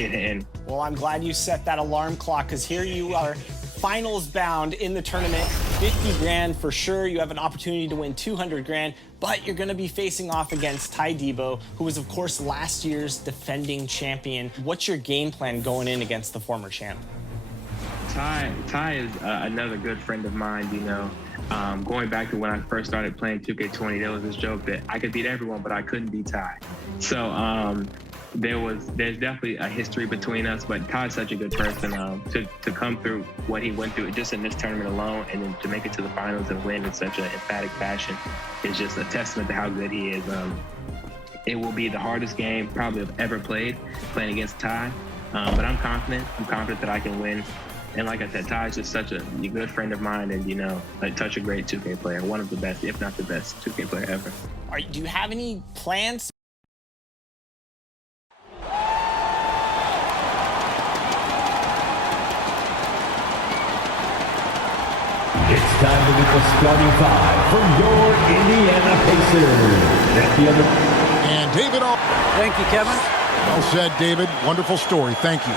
it in. Well, I'm glad you set that alarm clock, because here you are, finals bound in the tournament. 50 grand for sure. You have an opportunity to win 200 grand, but you're going to be facing off against Ty Debo, who was, of course, last year's defending champion. What's your game plan going in against the former champ? Ty is another good friend of mine, you know. Going back to when I first started playing 2K20, there was this joke that I could beat everyone, but I couldn't beat Ty. So there's definitely a history between us, but Ty's such a good person to come through what he went through just in this tournament alone, and then to make it to the finals and win in such an emphatic fashion is just a testament to how good he is. It will be the hardest game probably I've ever playing against Ty, but I'm confident. I'm confident that I can win. And like I said, Ty's just such a good friend of mine, and, you know, such a great 2K player, one of the best, if not the best 2K player ever. Do you have any plans? It's time to meet the starting five for your Indiana Pacers. And David. Thank you, Kevin. Well said, David. Wonderful story. Thank you.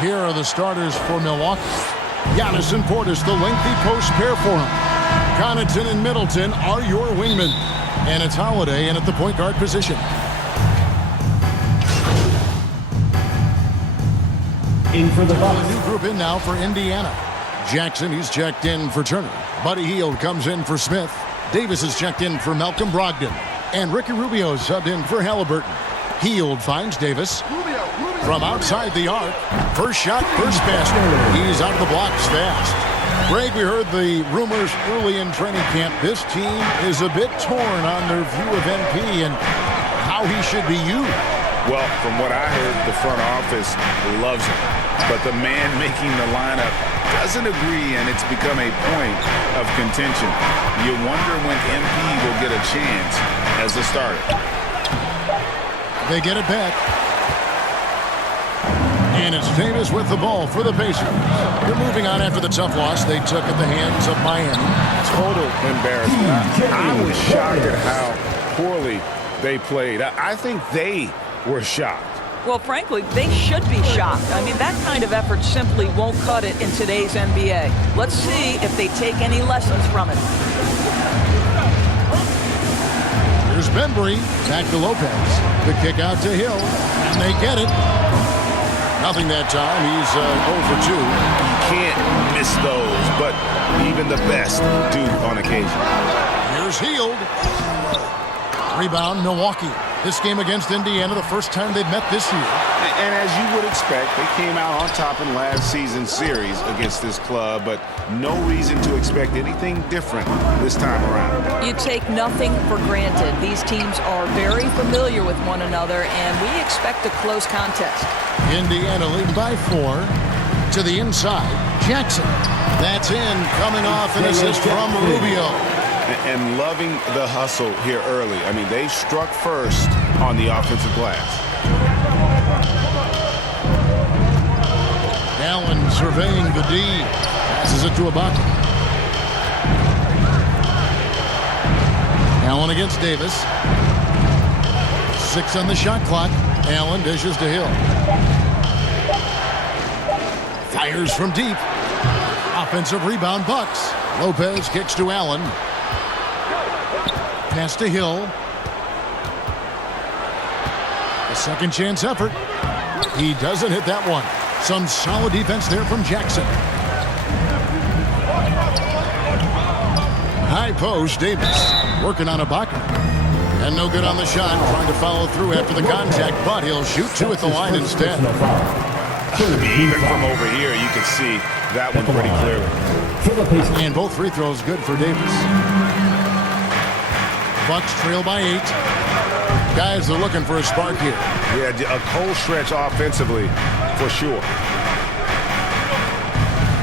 Here are the starters for Milwaukee. Giannis and Portis, the lengthy post pair for him. Connaughton and Middleton are your wingmen. And it's Holiday in at the point guard position. In for the Bucks. A new group in now for Indiana. Jackson, he's checked in for Turner. Buddy Hield comes in for Smith. Davis is checked in for Malcolm Brogdon. And Ricky Rubio subbed in for Halliburton. Hield finds Davis. From outside the arc. First shot, first basket. He's out of the blocks fast. Greg, we heard the rumors early in training camp. This team is a bit torn on their view of NP and how he should be used. Well, from what I heard, the front office loves him. But the man making the lineup doesn't agree, and it's become a point of contention. You wonder when MP will get a chance as a starter. They get it back. And it's Davis with the ball for the Pacers. They're moving on after the tough loss they took at the hands of Miami. Total embarrassment. I was shocked at how poorly they played. I think they were shocked. Well, frankly, they should be shocked. I mean, that kind of effort simply won't cut it in today's NBA. Let's see if they take any lessons from it. Here's Bembry. Back to Lopez. The kick out to Hill. And they get it. Nothing that time. He's 0 for 2. You can't miss those, but even the best do on occasion. Here's Hield. Rebound, Milwaukee. This game against Indiana, the first time they've met this year. And as you would expect, they came out on top in last season's series against this club, but no reason to expect anything different this time around. You take nothing for granted. These teams are very familiar with one another, and we expect a close contest. Indiana leading by 4 to the inside. Jackson. That's in, coming off an assist from Rubio. And loving the hustle here early. I mean, they struck first on the offensive glass. Allen surveying the D. Passes it to Ibaka. Allen against Davis. 6 on the shot clock. Allen dishes to Hill. Fires from deep. Offensive rebound, Bucks. Lopez kicks to Allen. Pass to Hill. A second chance effort. He doesn't hit that one. Some solid defense there from Jackson. High post, Davis working on Ibaka. And no good on the shot. Trying to follow through after the contact, but he'll shoot 2 at the line instead. Even from over here, you can see that one pretty clearly. And both free throws good for Davis. Bucks trail by 8. Guys are looking for a spark here. Yeah, a cold stretch offensively, for sure.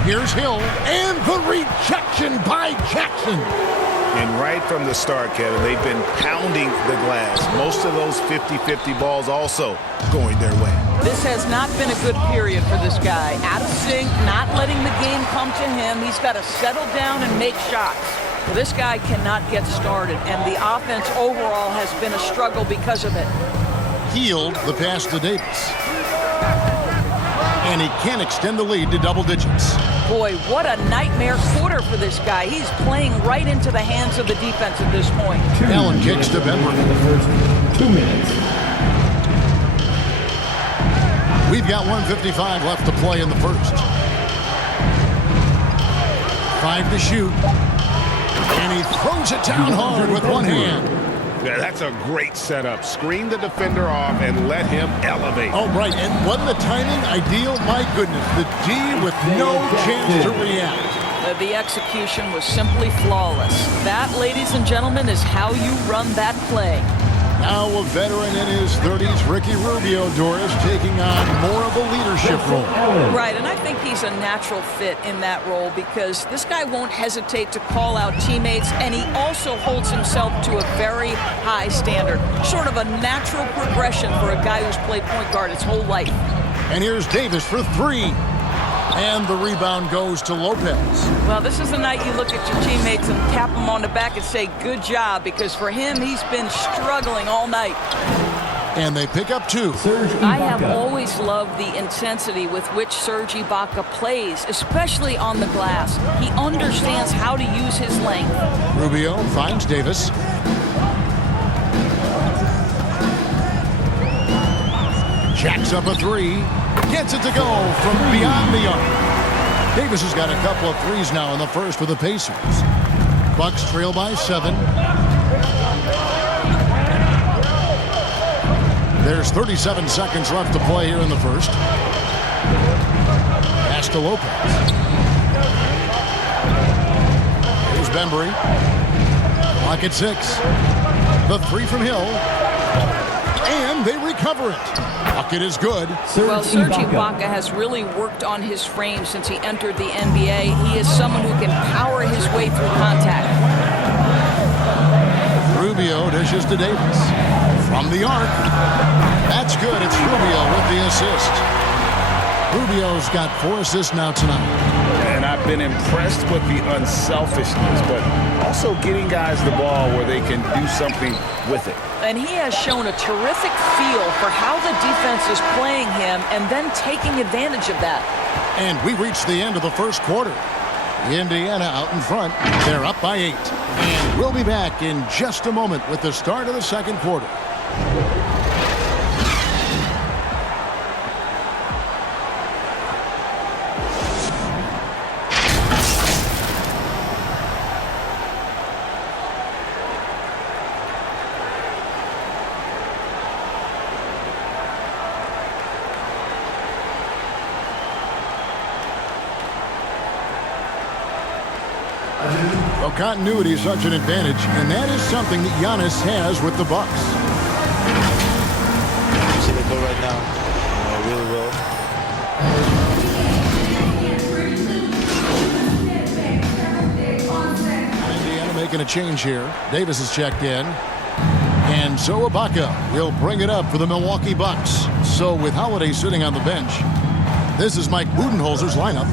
Here's Hill, and the rejection by Jackson. And right from the start, Kevin, they've been pounding the glass. Most of those 50-50 balls also going their way. This has not been a good period for this guy. Out of sync, not letting the game come to him. He's got to settle down and make shots. Well, this guy cannot get started, and the offense overall has been a struggle because of it. Hield, the pass to Davis. And he can extend the lead to double digits. Boy, what a nightmare quarter for this guy. He's playing right into the hands of the defense at this point. Allen kicks to Benbrook. The first 2 minutes. We've got 1:55 left to play in the first. 5 to shoot. And he throws it down hard with one hand. Yeah, that's a great setup. Screen the defender off and let him elevate. Oh, right. And wasn't the timing ideal? My goodness. The D with no chance to react. The execution was simply flawless. That, ladies and gentlemen, is how you run that play. Now a veteran in his 30s, Ricky Rubio, Doris, taking on more of a leadership role. Right, and I think he's a natural fit in that role because this guy won't hesitate to call out teammates, and he also holds himself to a very high standard. Sort of a natural progression for a guy who's played point guard his whole life. And here's Davis for 3. And the rebound goes to Lopez. Well, this is the night you look at your teammates and tap them on the back and say, good job, because for him, he's been struggling all night. And they pick up 2. I have always loved the intensity with which Serge Ibaka plays, especially on the glass. He understands how to use his length. Rubio finds Davis. Jacks up a 3. Gets it to go from beyond the arc. Davis has got a couple of threes now in the first for the Pacers. Bucks trail by 7. There's 37 seconds left to play here in the first. Pass to Lopez. Here's Bembry. Clock at 6. The 3 from Hill. And they recover it. Bucket is good. Well, Serge Ibaka has really worked on his frame since he entered the NBA. He is someone who can power his way through contact. Rubio dishes to Davis. From the arc. That's good. It's Rubio with the assist. Rubio's got 4 assists now tonight. And I've been impressed with the unselfishness, but also getting guys the ball where they can do something with it. And he has shown a terrific feel for how the defense is playing him and then taking advantage of that. And we reached the end of the first quarter. Indiana out in front. They're up by 8. And we'll be back in just a moment with the start of the second quarter. Well, continuity is such an advantage, and that is something that Giannis has with the Bucks. You see they go right now. Really well. Indiana making a change here. Davis is checked in. And so Ibaka will bring it up for the Milwaukee Bucks. So with Holiday sitting on the bench, this is Mike Budenholzer's lineup.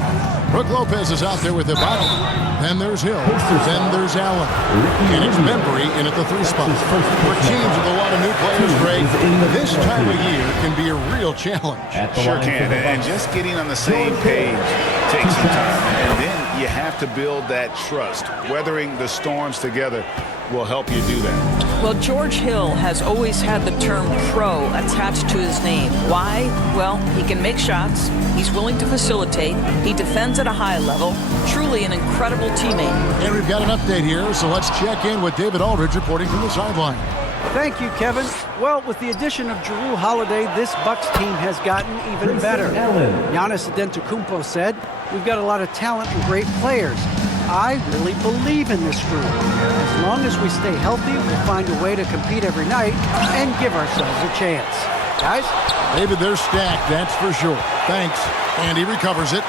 Brook Lopez is out there with Ibaka. Then there's Hill. Then there's Allen. And it's Bembry in at the 3 spot. For teams with a lot of new players, Greg, this time of year can be a real challenge. Sure can. And just getting on the same page takes some time. And then you have to build that trust. Weathering the storms together will help you do that. Well, George Hill has always had the term pro attached to his name. Why? Well, he can make shots. He's willing to facilitate. He defends at a high level. Truly an incredible teammate. And we've got an update here, so let's check in with David Aldridge reporting from the sideline. Thank you, Kevin. Well, with the addition of Jrue Holiday, this Bucks team has gotten even better. Giannis Antetokounmpo said, "We've got a lot of talent and great players. I really believe in this group. As long as we stay healthy, we'll find a way to compete every night and give ourselves a chance." Guys? David, they're stacked, that's for sure. Thanks. And he recovers it.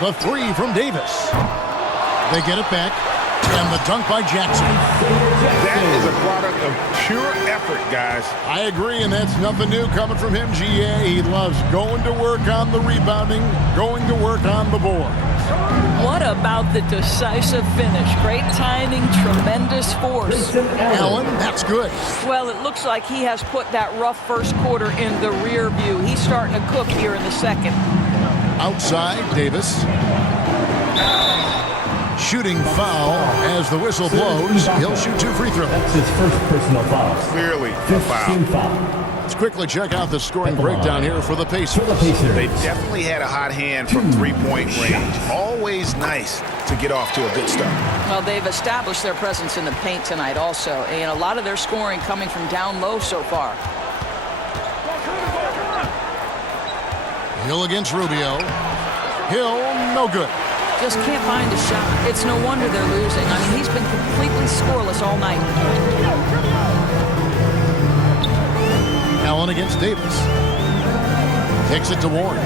The 3 from Davis. They get it back. And the dunk by Jackson. That is a product of pure effort, guys. I agree, and that's nothing new coming from him, GA. He loves going to work on the rebounding, going to work on the boards. What about the decisive finish? Great timing, tremendous force. Allen, that's good. Well, it looks like he has put that rough first quarter in the rear view. He's starting to cook here in the second. Outside, Davis. Shooting foul as the whistle blows. He'll shoot 2 free throws. That's his first personal foul. Clearly a foul. Let's quickly check out the scoring breakdown here for the Pacers. They definitely had a hot hand from three-point range. Always nice to get off to a good start. Well, they've established their presence in the paint tonight also, and a lot of their scoring coming from down low so far. Hill against Rubio. Hill, no good. Just can't find a shot. It's no wonder they're losing. I mean, he's been completely scoreless all night. Allen against Davis. Takes it to Warren.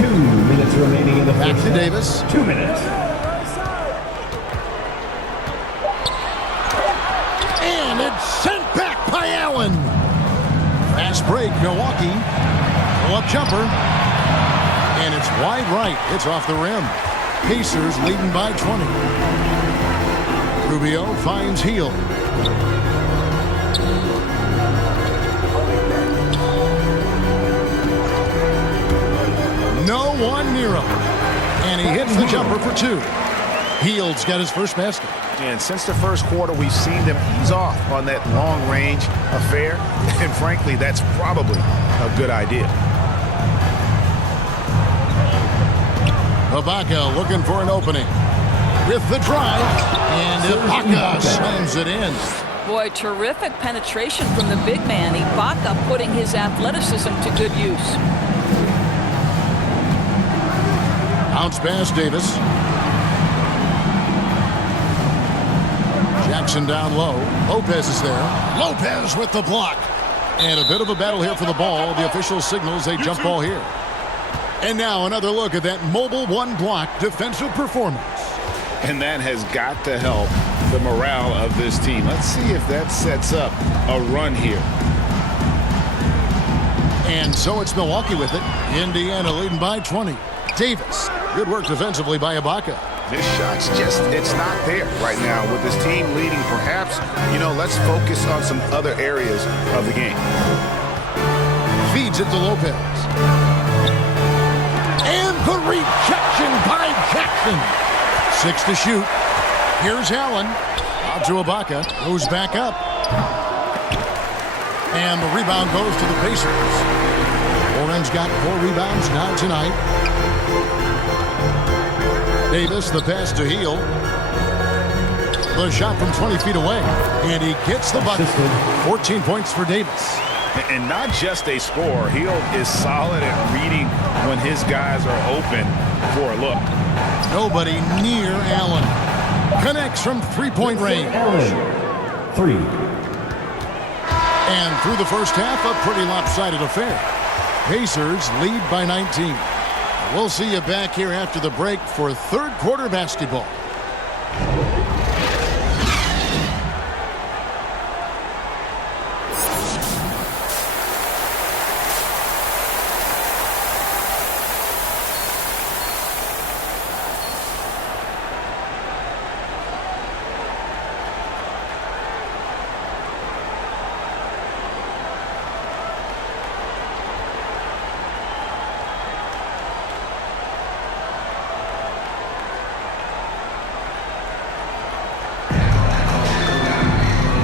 2 minutes remaining in the Back first to half. Davis. 2 minutes. And it's sent back by Allen. Fast break, Milwaukee. Pull-up jumper. And it's wide right. It's off the rim. Pacers leading by 20. Rubio finds Hill. No one near him. And he hits the jumper for 2. Hield's got his first basket. And since the first quarter, we've seen them ease off on that long-range affair. And frankly, that's probably a good idea. Ibaka looking for an opening. With the drive. And Ibaka slams it in. Boy, terrific penetration from the big man. Ibaka putting his athleticism to good use. Bounce pass, Davis. Jackson down low. Lopez is there. Lopez with the block. And a bit of a battle here for the ball. The official signals a jump ball here. And now another look at that mobile one-block defensive performance. And that has got to help the morale of this team. Let's see if that sets up a run here. And so it's Milwaukee with it. Indiana leading by 20. Davis. Good work defensively by Ibaka. This shot's just, it's not there right now with this team leading. Perhaps, let's focus on some other areas of the game. Feeds it to Lopez. And the rejection by Jackson. 6 to shoot. Here's Allen. Out to Ibaka. Goes back up. And the rebound goes to the Pacers. Warren's got 4 rebounds now tonight. Davis, the pass to Hill. The shot from 20 feet away. And he gets the bucket. 14 points for Davis. And not just a scorer. Hill is solid at reading when his guys are open for a look. Nobody near Allen. Connects from three-point range. Allen, 3. And through the first half, a pretty lopsided affair. Pacers lead by 19. We'll see you back here after the break for third quarter basketball.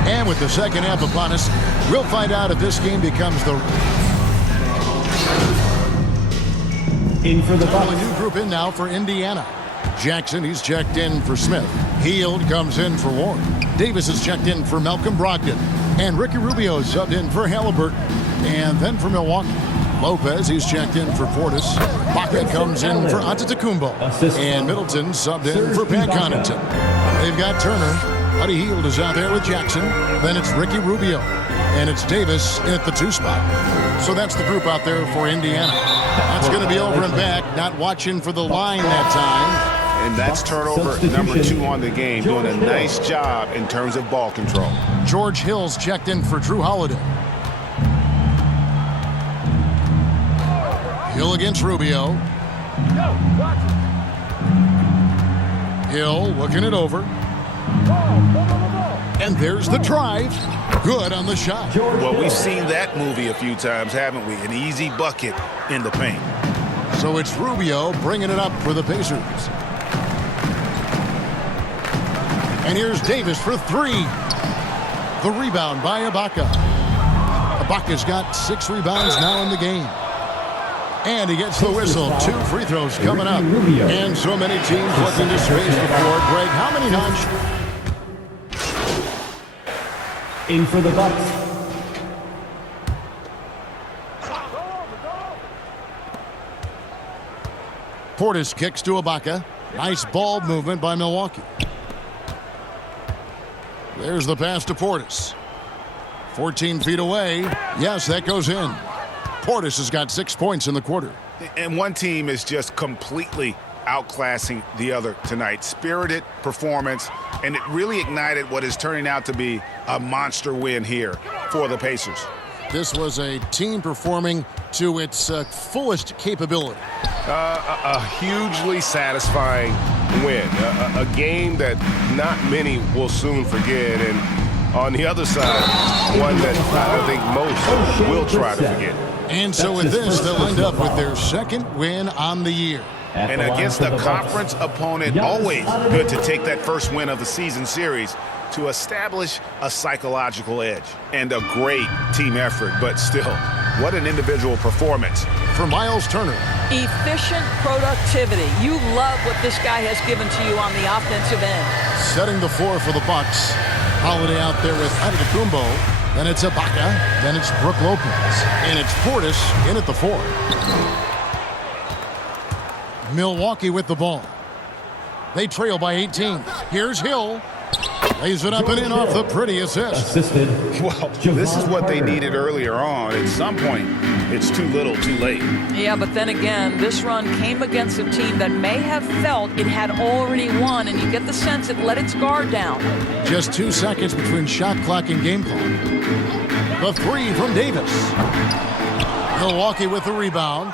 And with the second half upon us, we'll find out if this game becomes the In for the only Bucks. new group in now for Indiana. Jackson, he's checked in for Smith. Hield comes in for Warren. Davis is checked in for Malcolm Brogdon. And Ricky Rubio subbed in for Halliburton. And then for Milwaukee, Lopez, he's checked in for Portis. Baca comes in for Antetokounmpo. And Middleton subbed in for Pat Connaughton. They've got Turner. Buddy Hield is out there with Jackson. Then it's Ricky Rubio. And it's Davis at the 2 spot. So that's the group out there for Indiana. That's going to be over and back. Not watching for the line that time. And that's turnover number 2 on the game. Doing a nice job in terms of ball control. George Hill's checked in for Drew Holiday. Hill against Rubio. Hill looking it over. And there's the drive. Good on the shot. Well, we've seen that movie a few times, haven't we? An easy bucket in the paint. So it's Rubio bringing it up for the Pacers. And here's Davis for three. The rebound by Ibaka. Ibaka's got 6 rebounds now in the game. And he gets the whistle. 2 free throws coming up. And so many teams looking to space the floor. Greg, how many times? In for the Bucks. Portis kicks to Ibaka. Nice ball movement by Milwaukee. There's the pass to Portis. 14 feet away. Yes, that goes in. Portis has got 6 points in the quarter. And one team is just completely outclassing the other tonight. Spirited performance, and it really ignited what is turning out to be a monster win here for the Pacers. This was a team performing to its fullest capability. A hugely satisfying win. A game that not many will soon forget. And on the other side, one that I think most will try to forget. And so with this, they'll end up with their 2nd win on the year. And against a conference opponent, always good to take that first win of the season series to establish a psychological edge. And a great team effort, but still, what an individual performance. For Miles Turner. Efficient productivity. You love what this guy has given to you on the offensive end. Setting the floor for the Bucks. Holiday out there with Antetokounmpo. Then it's Ibaka. Then it's Brook Lopez. And it's Portis in at the 4. Milwaukee with the ball. They trail by 18. Here's Hill. Lays it up and in off the pretty assist. Well, this is what they needed earlier on. At some point, it's too little, too late. Yeah, but then again, this run came against a team that may have felt it had already won, and you get the sense it let its guard down. Just 2 seconds between shot clock and game clock. The 3 from Davis. Milwaukee with the rebound.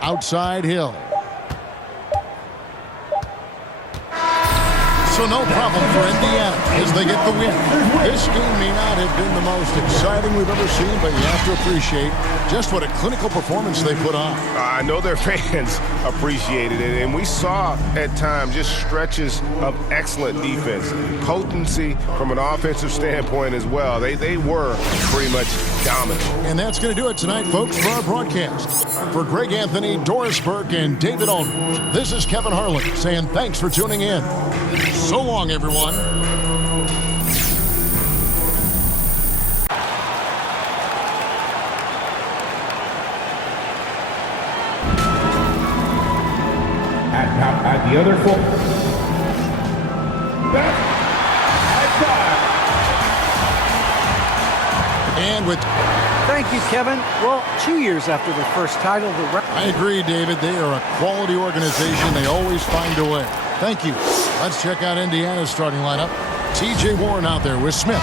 Outside Hill. So no problem for Indiana as they get the win. This game may not have been the most exciting we've ever seen, but you have to appreciate just what a clinical performance they put on. I know their fans appreciated it, and we saw at times just stretches of excellent defense. Potency from an offensive standpoint as well. They were pretty much dominant. And that's going to do it tonight, folks, for our broadcast. For Greg Anthony, Doris Burke, and David Aldridge, this is Kevin Harlan saying thanks for tuning in. So long, everyone. At the other foot. And with... Thank you, Kevin. Well, 2 years after their first title, I agree, David. They are a quality organization. They always find a way. Thank you. Let's check out Indiana's starting lineup. T.J. Warren out there with Smith.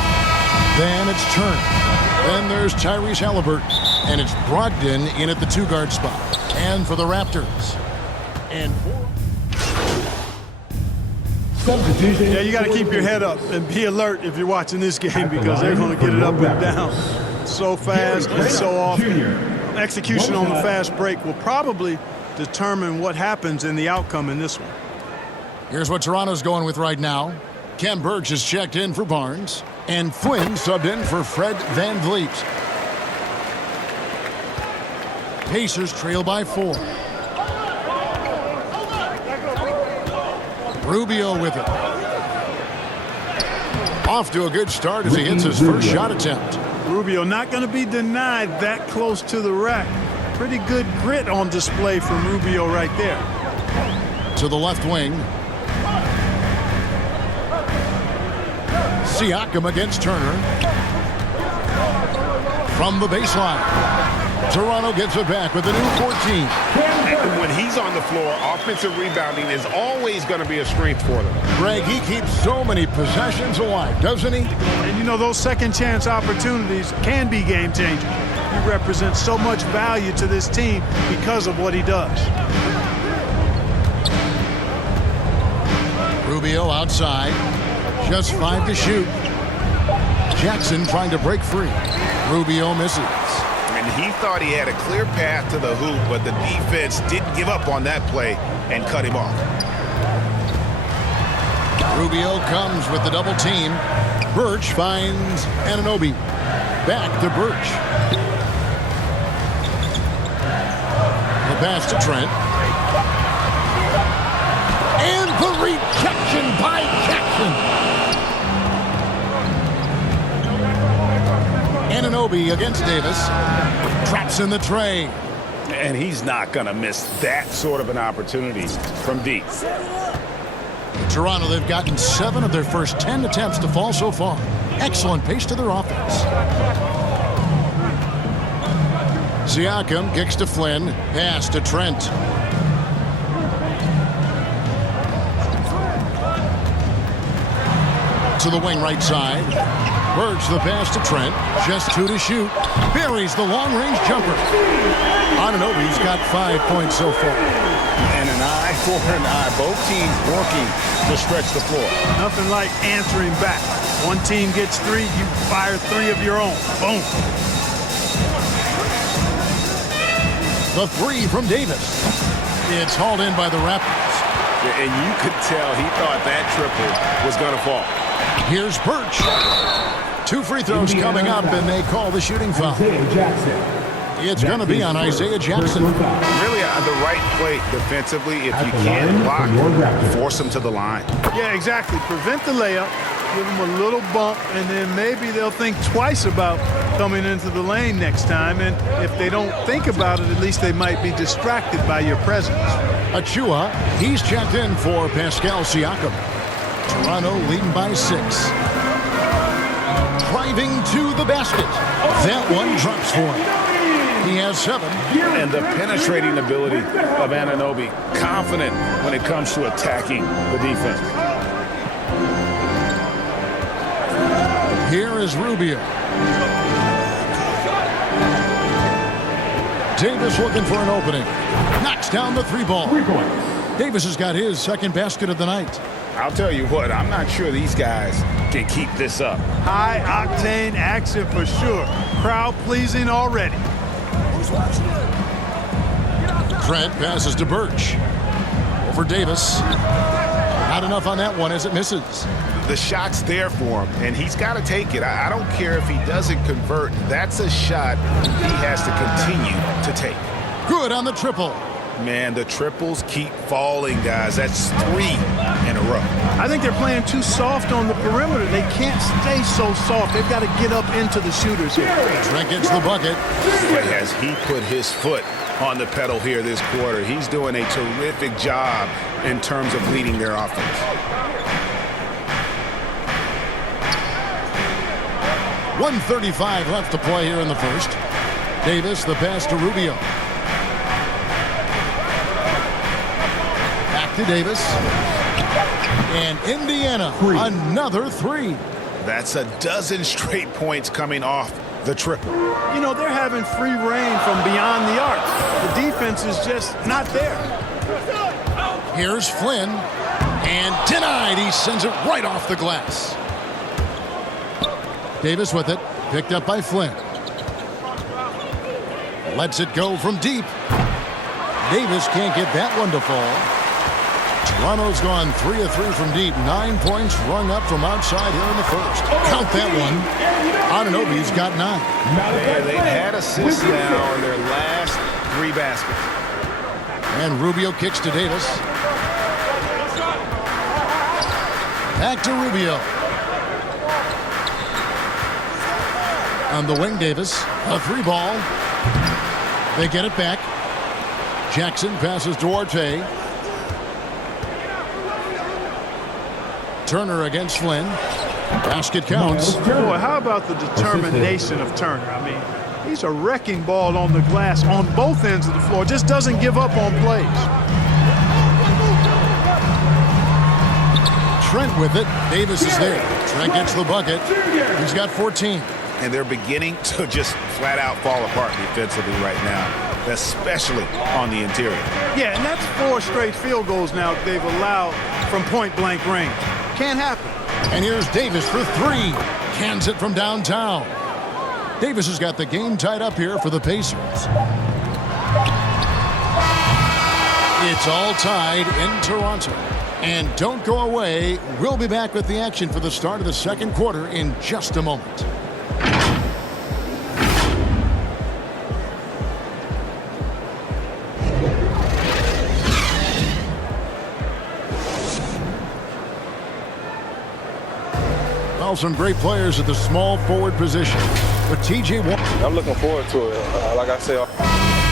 Then it's Turner. Then there's Tyrese Halliburton. And it's Brogdon in at the 2-guard spot. And for the Raptors. And yeah, you got to keep your head up and be alert if you're watching this game because they're going to get it up and down so fast and so often. Execution on the fast break will probably determine what happens in the outcome in this one. Here's what Toronto's going with right now. Ken Burge is checked in for Barnes. And Flynn subbed in for Fred VanVleet. Pacers trail by 4. Rubio with it. Off to a good start as he hits his first shot attempt. Rubio not going to be denied that close to the rack. Pretty good grit on display from Rubio right there. To the left wing. Siakam against Turner. From the baseline. Toronto gets it back with a new 14. And when he's on the floor, offensive rebounding is always going to be a strength for them. Greg, he keeps so many possessions alive, doesn't he? And you know, those second chance opportunities can be game changers. He represents so much value to this team because of what he does. Rubio outside. Just 5 to shoot. Jackson trying to break free. Rubio misses. And he thought he had a clear path to the hoop, but the defense didn't give up on that play and cut him off. Rubio comes with the double team. Birch finds Anunoby. Back to Birch. The pass to Trent. And the rejection by Jackson. Anunoby against Davis. Traps in the tray. And he's not going to miss that sort of an opportunity from deep. Toronto, they've gotten 7 of their first 10 attempts to fall so far. Excellent pace to their offense. Siakam kicks to Flynn. Pass to Trent. To the wing right side. Birch the pass to Trent. Just 2 to shoot. Buries the long-range jumper. Anunoby's got 5 points so far. And an eye for an eye. Both teams working to stretch the floor. Nothing like answering back. One team gets 3, you fire 3 of your own. Boom. The 3 from Davis. It's hauled in by the Raptors. And you could tell he thought that triple was going to fall. Here's Birch. 2 free throws coming up, and they call the shooting foul. It's going to be on Isaiah Jackson. Really the right play defensively. If you can't block, force him to the line. Yeah, exactly. Prevent the layup. Give them a little bump, and then maybe they'll think twice about coming into the lane next time. And if they don't think about it, at least they might be distracted by your presence. Achua, he's checked in for Pascal Siakam. Toronto leading by 6. Driving to the basket. That one drops for him. He has 7. And the penetrating ability of Anunoby. Confident when it comes to attacking the defense. Here is Rubio. Davis looking for an opening. Knocks down the 3 ball. Davis has got his 2nd basket of the night. I'll tell you what, I'm not sure these guys can keep this up. High-octane action for sure. Crowd pleasing already. Trent passes to Birch. Over Davis. Not enough on that one as it misses. The shot's there for him, and he's got to take it. I don't care if he doesn't convert. That's a shot he has to continue to take. Good on the triple. Man, the triples keep falling, guys. That's 3 in a row. I think they're playing too soft on the perimeter. They can't stay so soft. They've got to get up into the shooters here. Trent gets the bucket. But has he put his foot on the pedal here this quarter? He's doing a terrific job in terms of leading their offense. 1:35 left to play here in the first. Davis, the pass to Rubio. Back to Davis. And Indiana, another 3. That's a dozen straight points coming off the triple. You know, they're having free reign from beyond the arc. The defense is just not there. Here's Flynn. And denied. He sends it right off the glass. Davis with it. Picked up by Flynn. Lets it go from deep. Davis can't get that one to fall. Toronto's gone 3 of 3 from deep. 9 points rung up from outside here in the first. Count that one. Anunoby's got 9. They've had assists now in their last 3 baskets. And Rubio kicks to Davis. Back to Rubio. On the wing, Davis. A 3 ball. They get it back. Jackson passes to Duarte. Turner against Flynn. Basket counts. Boy, how about the determination of Turner? I mean, he's a wrecking ball on the glass on both ends of the floor. Just doesn't give up on plays. Trent with it. Davis is there. Trent gets the bucket. He's got 14. and they're beginning to just flat out fall apart defensively right now, especially on the interior. Yeah, and that's 4 straight field goals now they've allowed from point-blank range. Can't happen. And here's Davis for 3. Cans it from downtown. Davis has got the game tied up here for the Pacers. It's all tied in Toronto. And don't go away. We'll be back with the action for the start of the second quarter in just a moment. Well, some great players at the small forward position. But TJ Warren. I'm looking forward to it. Like I said.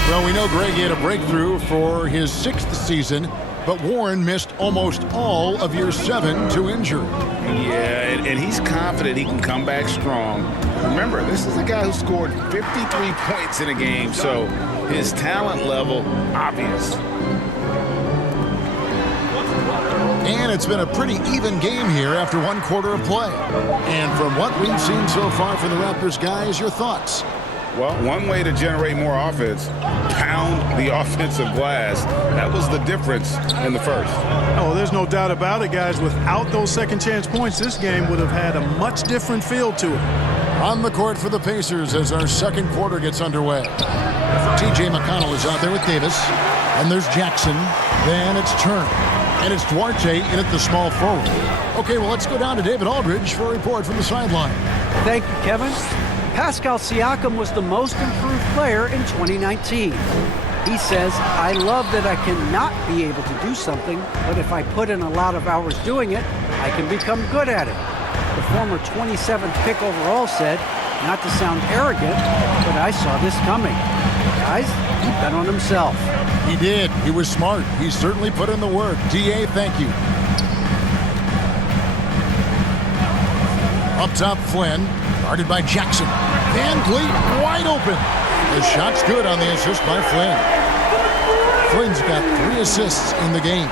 Well, we know Greg had a breakthrough for his 6th season, but Warren missed almost all of year 7 to injury. Yeah, and he's confident he can come back strong. Remember, this is a guy who scored 53 points in a game, so his talent level obvious. And it's been a pretty even game here after 1 quarter of play. And from what we've seen so far from the Raptors, guys, your thoughts? Well, one way to generate more offense, pound the offensive glass. That was the difference in the first. Oh, there's no doubt about it, guys. Without those second chance points, this game would have had a much different feel to it. On the court for the Pacers as our second quarter gets underway. TJ McConnell is out there with Davis. And there's Jackson. Then it's Turner. And it's Duarte in at the small forward. Okay, well, let's go down to David Aldridge for a report from the sideline. Thank you, Kevin. Pascal Siakam was the most improved player in 2019. He says, I love that I cannot be able to do something, but if I put in a lot of hours doing it, I can become good at it. The former 27th pick overall said, not to sound arrogant, but I saw this coming. Guys, he bet on himself. He did. He was smart. He certainly put in the work. DA, thank you. Up top, Flynn. Guarded by Jackson. Van Vliet wide open. The shot's good on the assist by Flynn. Flynn's got 3 assists in the game.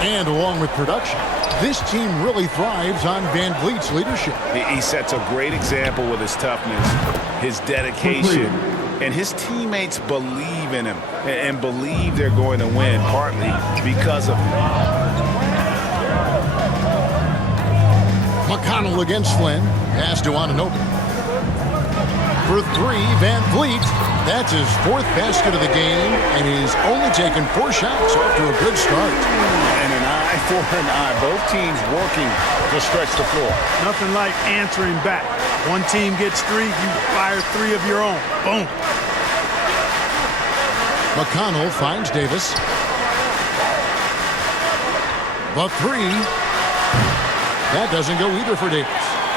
And along with production, this team really thrives on Van Vliet's leadership. He sets a great example with his toughness, his dedication, and his teammates believe in him and believe they're going to win, partly because of him. McConnell against Flynn. Pass to Anunoby. For 3, Van Vliet. That's his 4th basket of the game, and he's only taken 4 shots after a good start. And an eye for an eye. Both teams working to stretch the floor. Nothing like answering back. One team gets 3, you fire 3 of your own. Boom. McConnell finds Davis. The 3. That doesn't go either for Davis.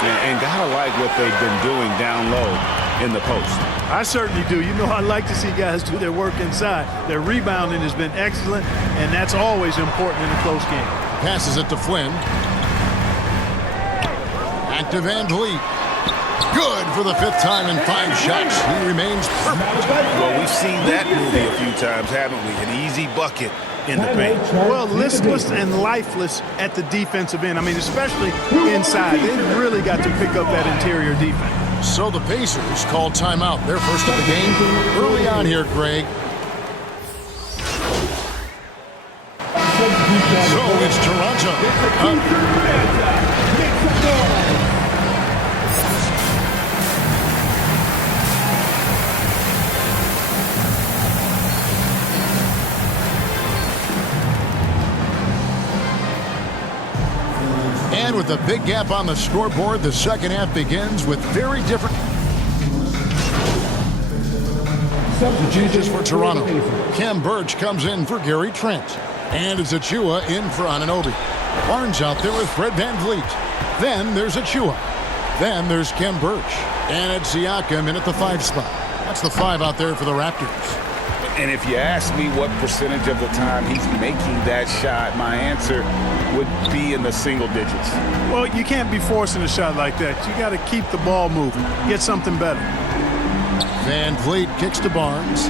And gotta like what they've been doing down low in the post. I certainly do. You know, I like to see guys do their work inside. Their rebounding has been excellent, and that's always important in a close game. Passes it to Flynn. Back to Van Vliet. Good for the 5th time in 5 shots. He remains perfect. Well, we've seen that movie a few times, haven't we? An easy bucket in the paint. Well, listless and lifeless at the defensive end. I mean, especially inside. They've really got to pick up that interior defense. So the Pacers call timeout. Their first of the game early on here, Greg. So it's Toronto. And with a big gap on the scoreboard, the second half begins with very different substitutions for Toronto. Kem Birch comes in for Gary Trent. And it's Achua in for Anunoby. Barnes out there with Fred Van Vliet. Then there's Achua. Then there's Kem Birch. And it's Siakam in at the 5 spot. That's the 5 out there for the Raptors. And if you ask me what percentage of the time he's making that shot, my answer would be in the single digits. Well, you can't be forcing a shot like that. You got to keep the ball moving. Get something better. Van Vliet kicks to Barnes.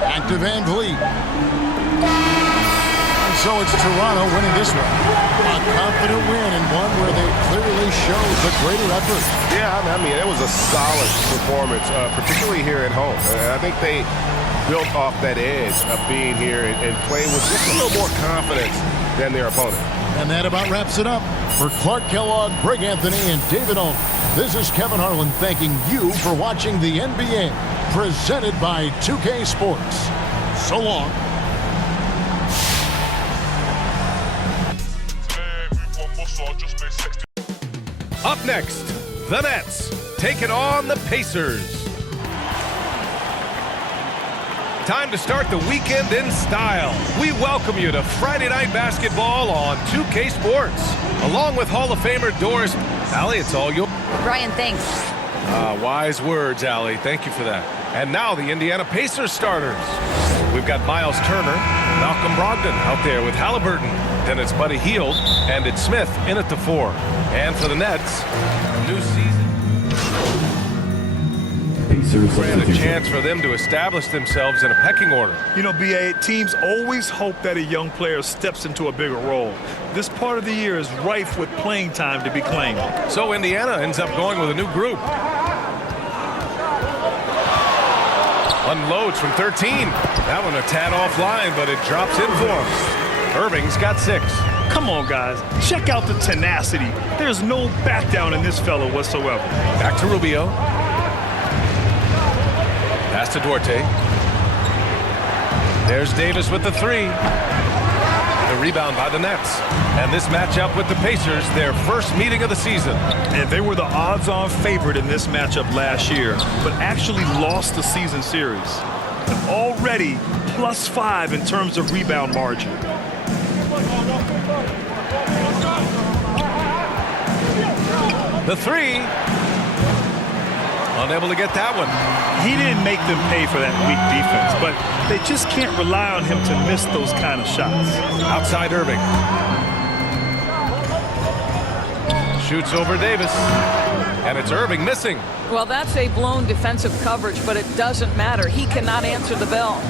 Back to Van Vliet. So it's Toronto winning this one. A confident win and one where they clearly showed the greater effort. Yeah, I mean, it was a solid performance, particularly here at home. And I think they built off that edge of being here and playing with just a little more confidence than their opponent. And that about wraps it up. For Clark Kellogg, Greg Anthony, and David Owen, this is Kevin Harlan thanking you for watching the NBA, presented by 2K Sports. So long. Up next, the Nets taking on the Pacers. Time to start the weekend in style. We welcome you to Friday Night Basketball on 2K Sports. Along with Hall of Famer Doris. Allie, it's all yours. Brian, thanks. Wise words, Allie. Thank you for that. And now the Indiana Pacers starters. We've got Miles Turner, Malcolm Brogdon out there with Halliburton. Then it's Buddy Hield, and it's Smith in at the 4. And for the Nets, new season. And a chance for them to establish themselves in a pecking order. You know, BA, teams always hope that a young player steps into a bigger role. This part of the year is rife with playing time to be claimed. So Indiana ends up going with a new group. Unloads from 13. That one a tad offline, but it drops in for him. Irving's got 6. Come on, guys. Check out the tenacity. There's no back down in this fellow whatsoever. Back to Rubio. Pass to Duarte. There's Davis with the 3. The rebound by the Nets. And this matchup with the Pacers, their first meeting of the season. And they were the odds-on favorite in this matchup last year, but actually lost the season series. And already +5 in terms of rebound margin. The 3. Unable to get that one. He didn't make them pay for that weak defense, but they just can't rely on him to miss those kind of shots. Outside Irving. Shoots over Davis. And it's Irving missing. Well, that's a blown defensive coverage, but it doesn't matter. He cannot answer the bell.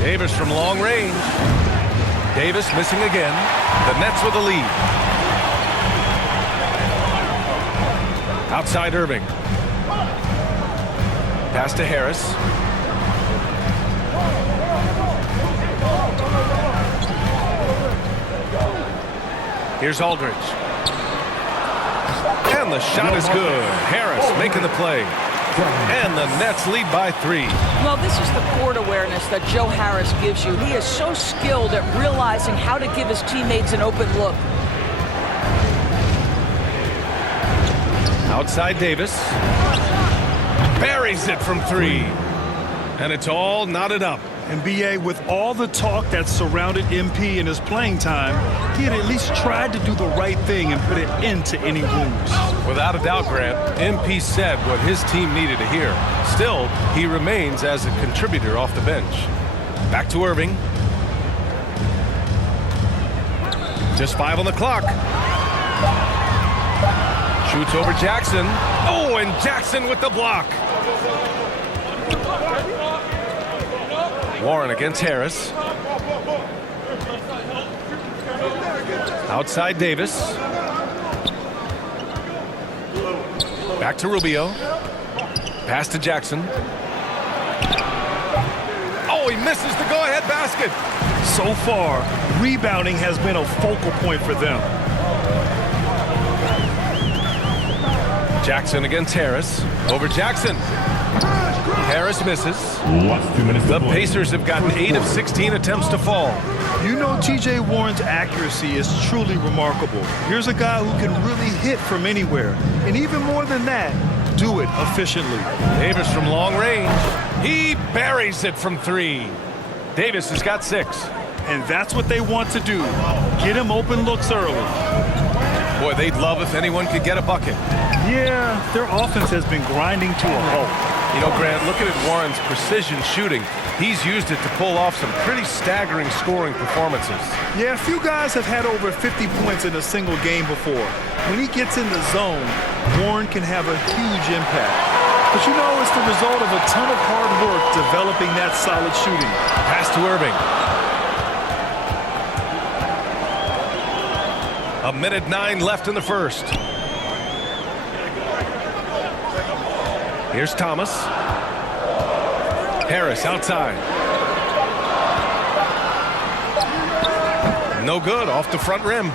Davis from long range. Davis missing again. The Nets with the lead. Outside Irving. Pass to Harris. Here's Aldridge. And the shot is good. Harris making the play. And the Nets lead by 3. Well, this is the court awareness that Joe Harris gives you. He is so skilled at realizing how to give his teammates an open look. Outside Davis. Buries it from 3. And it's all knotted up. And BA, with all the talk that surrounded MP in his playing time, he had at least tried to do the right thing and put it into any rooms. Without a doubt, Grant, MP said what his team needed to hear. Still, he remains as a contributor off the bench. Back to Irving. Just 5 on the clock. Shoots over Jackson. Oh, and Jackson with the block. Warren against Harris. Outside Davis. Back to Rubio. Pass to Jackson. Oh, he misses the go-ahead basket. So far, rebounding has been a focal point for them. Jackson against Harris. Over Jackson. Harris misses. The Pacers have gotten 8 of 16 attempts to fall. You know, TJ Warren's accuracy is truly remarkable. Here's a guy who can really hit from anywhere. And even more than that, do it efficiently. Davis from long range. He buries it from 3. Davis has got 6. And that's what they want to do. Get him open looks early. Boy, they'd love if anyone could get a bucket. Yeah, their offense has been grinding to a halt. You know, Grant, looking at Warren's precision shooting, he's used it to pull off some pretty staggering scoring performances. Yeah, a few guys have had over 50 points in a single game before. When he gets in the zone, Warren can have a huge impact. But you know, it's the result of a ton of hard work developing that solid shooting. Pass to Irving. 1:09 left in the first. Here's Thomas. Harris outside. No good, off the front rim.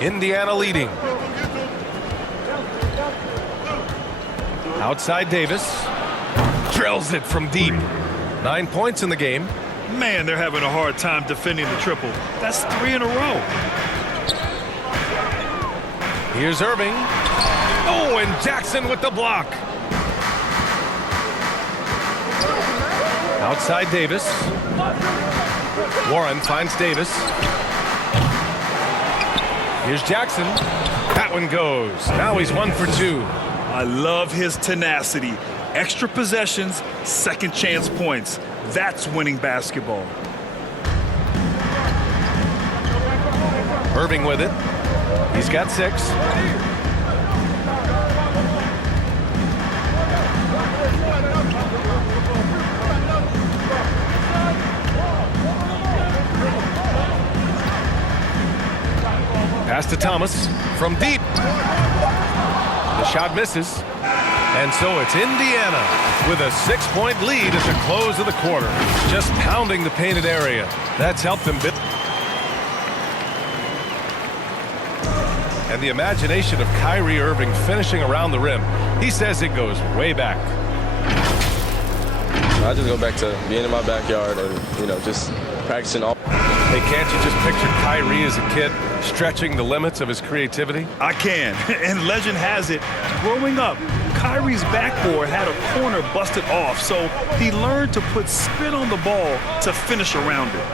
Indiana leading. Outside Davis. Drills it from deep. 9 points in the game. Man, they're having a hard time defending the triple. That's 3 in a row. Here's Irving. Oh, and Jackson with the block. Outside Davis. Warren finds Davis. Here's Jackson. That one goes. Now he's 1 for 2. I love his tenacity. Extra possessions, second chance points. That's winning basketball. Irving with it. He's got 6. Pass to Thomas from deep. The shot misses. And so it's Indiana with a 6-point lead at the close of the quarter. Just pounding the painted area. That's helped them build. And the imagination of Kyrie Irving finishing around the rim. He says it goes way back. I just go back to being in my backyard and, just practicing all. Hey, can't you just picture Kyrie as a kid stretching the limits of his creativity? I can. And legend has it, growing up, Kyrie's backboard had a corner busted off, so he learned to put spin on the ball to finish around it.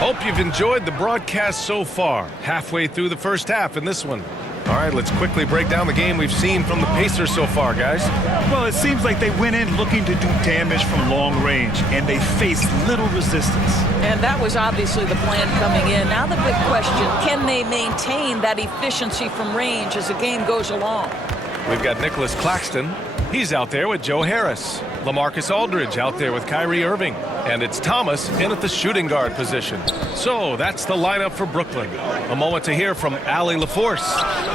Hope you've enjoyed the broadcast so far. Halfway through the first half in this one. All right, let's quickly break down the game we've seen from the Pacers so far, guys. Well, it seems like they went in looking to do damage from long range, and they faced little resistance. And that was obviously the plan coming in. Now the big question, can they maintain that efficiency from range as the game goes along? We've got Nicholas Claxton. He's out there with Joe Harris. LaMarcus Aldridge out there with Kyrie Irving. And it's Thomas in at the shooting guard position. So that's the lineup for Brooklyn. A moment to hear from Allie LaForce.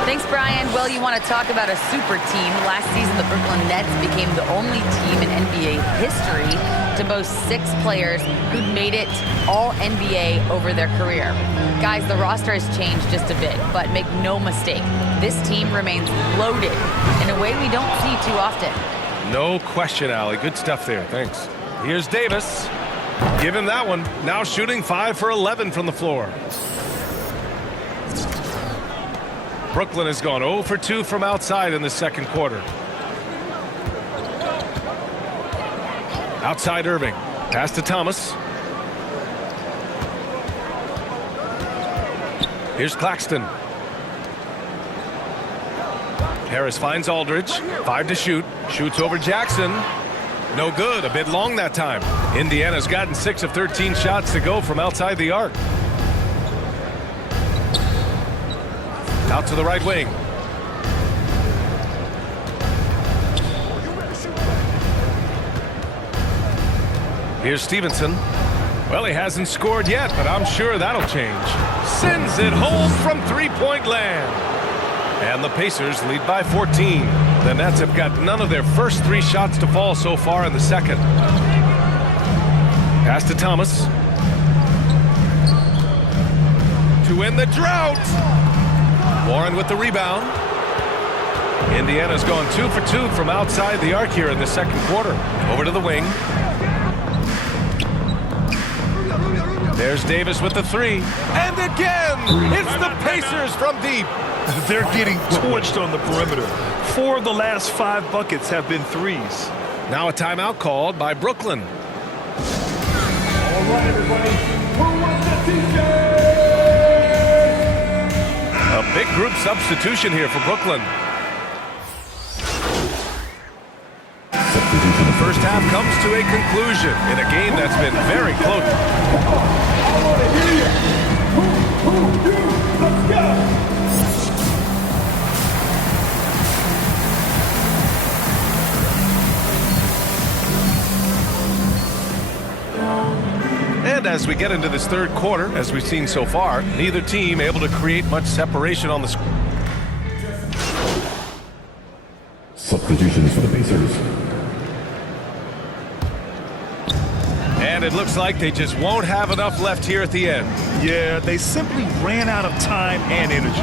Thanks, Brian. Well, you want to talk about a super team. Last season, the Brooklyn Nets became the only team in NBA history to boast 6 players who'd made it all NBA over their career. Guys, the roster has changed just a bit, but make no mistake, this team remains loaded in a way we don't see too often. No question, Allie. Good stuff there. Thanks. Here's Davis. Give him that one. Now shooting 5 for 11 from the floor. Brooklyn has gone 0 for 2 from outside in the second quarter. Outside Irving. Pass to Thomas. Here's Claxton. Harris finds Aldridge. 5 to shoot. Shoots over Jackson. No good. A bit long that time. Indiana's gotten 6 of 13 shots to go from outside the arc. Out to the right wing. Here's Stevenson. Well, he hasn't scored yet, but I'm sure that'll change. Sends it home from three-point land. And the Pacers lead by 14. The Nets have got none of their first 3 shots to fall so far in the second. Pass to Thomas. To win the drought. Warren with the rebound. Indiana's gone 2 for 2 from outside the arc here in the second quarter. Over to the wing. There's Davis with the 3. And again, it's the Pacers from deep. They're getting torched on the perimeter. 4 of the last 5 buckets have been 3s. Now a timeout called by Brooklyn. All right, everybody. A big group substitution here for Brooklyn. The first half comes to a conclusion in a game that's been very close. I want to hear you. Let's go. And as we get into this third quarter, as we've seen so far, neither team able to create much separation on the score. Substitutions for the Pacers. And it looks like they just won't have enough left here at the end. Yeah, they simply ran out of time and energy.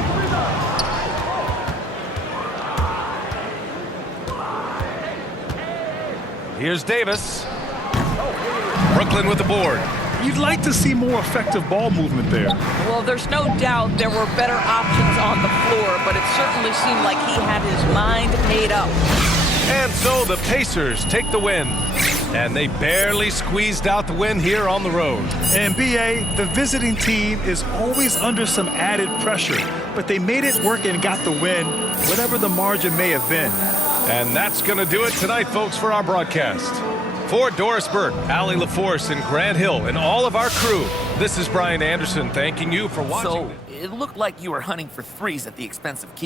Here's Davis. Brooklyn with the board. You'd like to see more effective ball movement there. Well, there's no doubt there were better options on the floor, but it certainly seemed like he had his mind made up. And so the Pacers take the win. And they barely squeezed out the win here on the road. And B.A., the visiting team is always under some added pressure, but they made it work and got the win, whatever the margin may have been. And that's going to do it tonight, folks, for our broadcast. For Doris Burke, Allie LaForce, and Grant Hill, and all of our crew, this is Brian Anderson thanking you for watching. So, it looked like you were hunting for threes at the expense of keeping